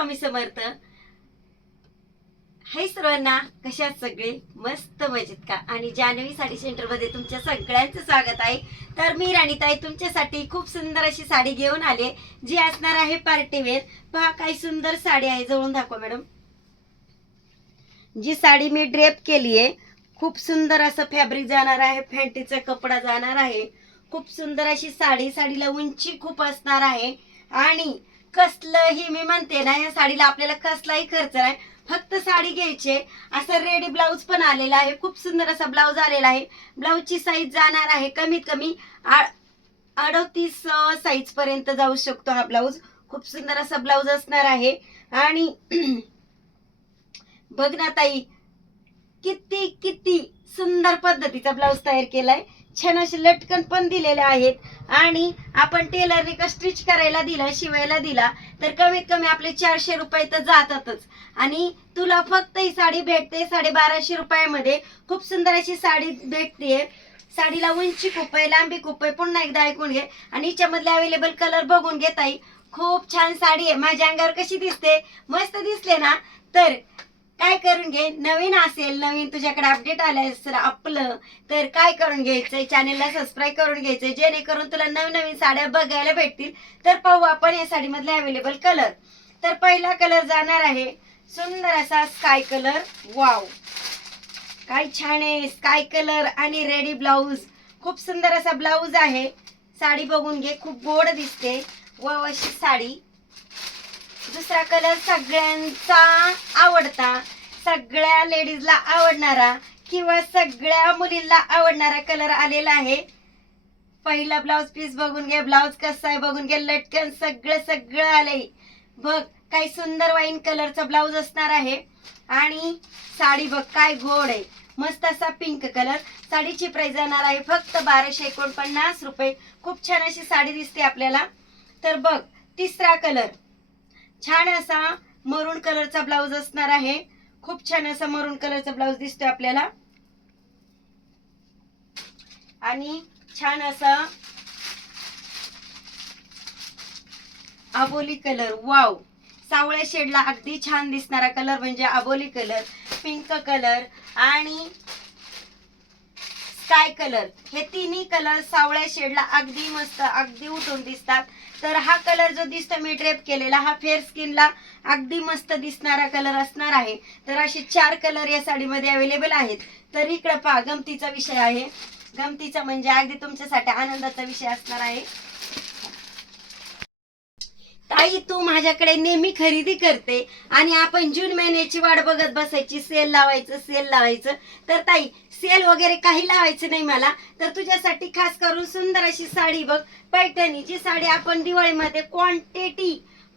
स्वामी समर्थ. हाय सर्वांना, कशा आहात सगळे? मस्त मजेत का? आणि जान्हवी साडी सेंटर मध्ये तुमच्या सगळ्यांचं स्वागत आहे. तर मी राणीताई तुमच्यासाठी खूप सुंदर अशी साडी घेऊन आले, जी असणार आहे पार्टी वेअर. पहा काय सुंदर साडी आहे, जवळून दाखवा मॅडम. जी साडी मी ड्रेप केली आहे, खूप सुंदर असं फॅब्रिक जाणार आहे, फॅन्टीचा कपडा जाणार आहे. खूप सुंदर अशी साडी, साडीला उंची खूप असणार आहे. आणि कसलंही मी म्हणते ना, या साडीला आपल्याला कसलाही खर्च नाही, फक्त साडी घ्यायची. असं रेडी ब्लाऊज पण आलेला आहे, खूप सुंदर असा ब्लाऊज आलेला आहे. ब्लाऊजची साईज जाणार आहे कमीत कमी 38 साईज पर्यंत जाऊ शकतो हा ब्लाऊज. खूप सुंदर असा ब्लाऊज असणार आहे. आणि बघ ना ताई, किती किती सुंदर पद्धतीचा ब्लाऊज तयार केलाय. छान असे लटकन पण दिलेले आहेत. आणि आपण टेलरने का स्टिच करायला दिला, शिवायला दिला, तर कमीत कमी आपले 400 रुपये तर जातातच. आणि तुला फक्त ही साडी भेटते 1250 रुपयामध्ये. खूप सुंदर अशी साडी भेटते. साडीला उंची खूप आहे, लांबी खूप आहे. पुन्हा एकदा ऐकून घे आणि हिच्यामधले अवेलेबल कलर बघून घे ताई. खूप छान साडी आहे. माझ्या अंगावर कशी दिसते? मस्त दिसले ना? तर काय करून घे, नवीन असेल, नवीन तुझ्याकडे अपडेट आले असेल आपलं, तर काय करून घ्यायचंय, चॅनेलला सबस्क्राईब करून घ्यायचंय, जेणेकरून तुला नवीन नवीन साड्या बघायला भेटतील. तर पाहू आपण या साडीमधले अवेलेबल कलर. तर पहिला कलर जाणार आहे सुंदर असा स्काय कलर. वाव, काय छान आहे स्काय कलर. आणि रेडी ब्लाऊज, खूप सुंदर असा ब्लाऊज आहे. साडी बघून घे, खूप गोड दिसते. वाव अशी साडी. दुसरा कलर सगळ्यांचा आवडता, सगळ्या लेडीजला आवडणारा किंवा सगळ्या मुलींना आवडणारा कलर आलेला आहे. पहिला ब्लाऊज पीस बघून घे, ब्लाऊज कसा आहे बघून घे, लटकन सगळं सगळं आलंय बघ. काय सुंदर वाईन कलरचा ब्लाऊज असणार आहे. आणि साडी बघ काय गोड आहे, मस्त असा पिंक कलर. साडीची प्राइस जाणार आहे फक्त 1249 रुपये. खूप छान अशी साडी दिसते आपल्याला. तर बघ तिसरा कलर, छान असा मरून कलरचा ब्लाऊज असणार आहे. खूप छान असा मरून कलरचा ब्लाऊज दिसतोय आपल्याला. आणि छान असा आबोली कलर. वाव, सावळ्या शेडला अगदी छान दिसणारा कलर म्हणजे आबोली कलर, पिंक कलर आणि स्काय कलर. हे तिन्ही कलर सावळ्या शेडला अगदी मस्त, अगदी उठून दिसतात. तर हा कलर जो दिसतो मी ड्रेप केलेला, हा फेअर स्किनला अगदी मस्त दिसणारा कलर असणार आहे. तर असे 4 कलर या साडीमध्ये अवेलेबल आहेत. तर इकडे पहा, गमतीचा विषय आहे. गमतीचा म्हणजे अगदी तुमच्यासाठी आनंदाचा विषय असणार आहे. ताई, तू माझ्याकडे नेहमी खरेदी करते आणि आपण जून महिन्याची वाट बघत बसायची, सेल लावायचं सेल लावायचं. तर ताई, सेल वगैरे काही लावायचं नाही मला. तर तुझ्यासाठी खास करून सुंदर अशी साडी बघ, पैठणी. जी साडी आपण दिवाळीमध्ये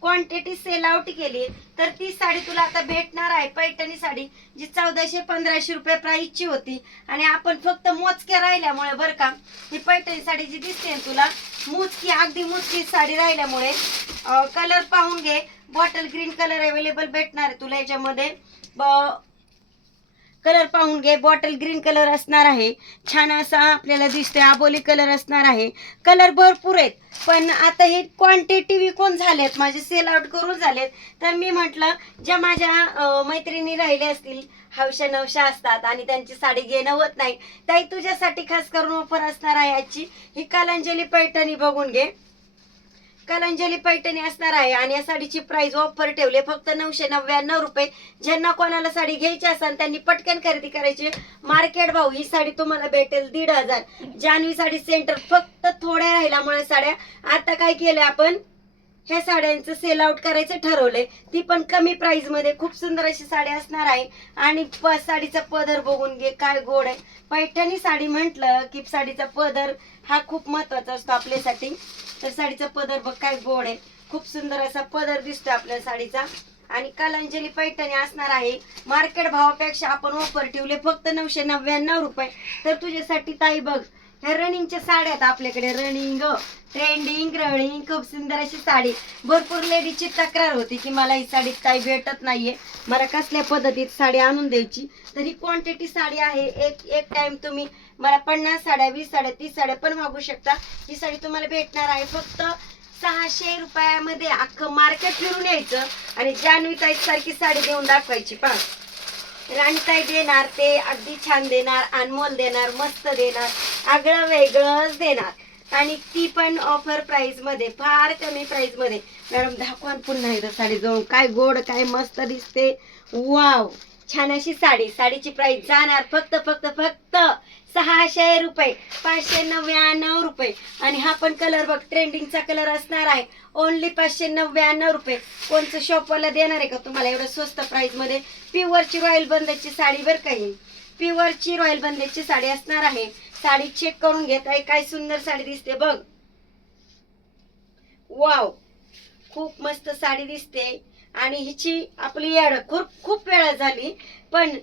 क्वांटिटी सेल आउट केली, तर ती साडी तुला आता भेटणार आहे. पैठणी साडी जी 1400-1500 रुपये प्राइसची होती. आणि आपण फक्त मोजक्या राहिल्यामुळे बरं का, ही पैठणी साडी जी दिसते तुला, मोजकी अगदी मोजकी साडी राहिल्यामुळे. कलर पाहून घे, बॉटल ग्रीन कलर अवेलेबल भेटणार आहे तुला याच्यामध्ये. कलर पाहून घे, बॉटल ग्रीन कलर असणार आहे. छान असा आपल्याला दिसतोय. आबोली कलर असणार आहे. कलर भरपूर आहेत, पण आता हे क्वांटिटी विकून झालेत, माझे सेल आउट करून झालेत. तर मी म्हटलं, ज्या माझ्या मैत्रिणी राहिल्या असतील, हौशा नवशा असतात आणि त्यांची साडी घेणं होत नाही, ताई तुझ्यासाठी खास करून ऑफर असणार आहे आजची. ही कलांजली पैठणी बघून घे, कलांजली पैठणी असणार आहे. आणि या साडीची प्राइस ऑफर ठेवले फक्त 999 रुपये. ज्यांना कोणाला साडी घ्यायची असेल त्यांनी पटकन खरेदी करायची. मार्केट भाव ही साडी तुम्हाला भेटेल 1500. जान्हवी साडी सेंटर फक्त थोड्या राहिल्यामुळे साड्या आता काय केलं आपण, ह्या साड्यांचं सेल आउट करायचं ठरवलंय. ती पण कमी प्राइस मध्ये. खूप सुंदर अशी साडी असणार आहे. आणि साडीचा पदर बघून घे, काय गोड आहे. पैठणी साडी म्हटलं की साडीचा पदर हा खूप महत्वाचा असतो आपल्यासाठी. तर साडीचा पदर बघ काय गोड आहे, खूप सुंदर असा पदर दिसतोय आपल्या साडीचा. आणि कलांजली पैठणी असणार आहे. मार्केट भावापेक्षा आपण ऑफर ठेवले फक्त 999 रुपये. तर तुझ्यासाठी ताई बघ, ह्या रनिंगच्या साड्या आहेत आपल्याकडे. रनिंग, ट्रेंडिंग, रनिंग, खूप सुंदर अशी साडी. भरपूर लेडीजची तक्रार होती की मला ही साडी ताई भेटत नाहीये, मला कसल्या पद्धतीत साडी आणून द्यायची. तर ही क्वांटिटी साडी आहे. एक टाइम तुम्ही मला 50 साड्या, 20 साड्या, 30 साड्या पण मागू शकता. ही साडी तुम्हाला भेटणार आहे फक्त 600 रुपयामध्ये अख्खं मार्केट फिरून यायचं आणि जान्हवी ताई सारखी साडी देऊन दाखवायची. पहा, राणीताई देणार ते अगदी छान देणार, अनमोल देणार, मस्त देणार, आगळं वेगळंच देणार आणि ती पण ऑफर प्राइस मध्ये, फार कमी प्राइस मध्ये. मॅडम दाखवा पुन्हा एकदा साडी जवळ, काय गोड, काय मस्त दिसते. वाव, छान अशी साडी. साडीची प्राइस जाणार फक्त फक्त फक्त 600 रुपये, 599 रुपये. आणि हा पण कलर बघ, ट्रेंडिंगचा कलर असणार आहे. ओनली 599 रुपये. कोणचं शॉपवाला देणार आहे का तुम्हाला एवढं स्वस्त प्राइस मध्ये? प्युअरची रॉयल बंदेची साडी बरं काही, प्युअरची रॉयल बंदेची साडी असणार आहे. साडी चेक करून घेत आहे, काय सुंदर साडी दिसते बघ. वाव, खूप मस्त साडी दिसते. आणि हिची आपली याड खूप वेळा झाली, पण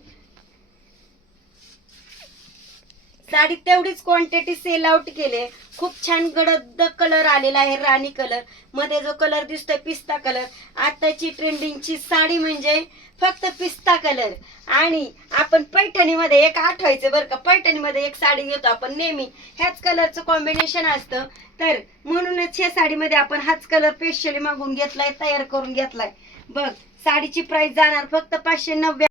साडी तेवढीच क्वांटिटी सेल आउट केले. खूप छान गडद कलर आलेला आहे, राणी कलर मध्ये. जो कलर दिसतोय पिस्ता कलर, आताची ट्रेंडिंगची साडी म्हणजे फक्त पिस्ता कलर. आणि आपण पैठणीमध्ये एक आठवायचं बरं का, पैठणीमध्ये एक साडी घेतो आपण नेहमी, ह्याच कलरचं कॉम्बिनेशन असतं. तर म्हणूनच ह्या साडीमध्ये आपण हाच कलर स्पेशली मागून घेतलाय, तयार करून घेतलाय. बघ, साडीची प्राइस जाणार फक्त 599.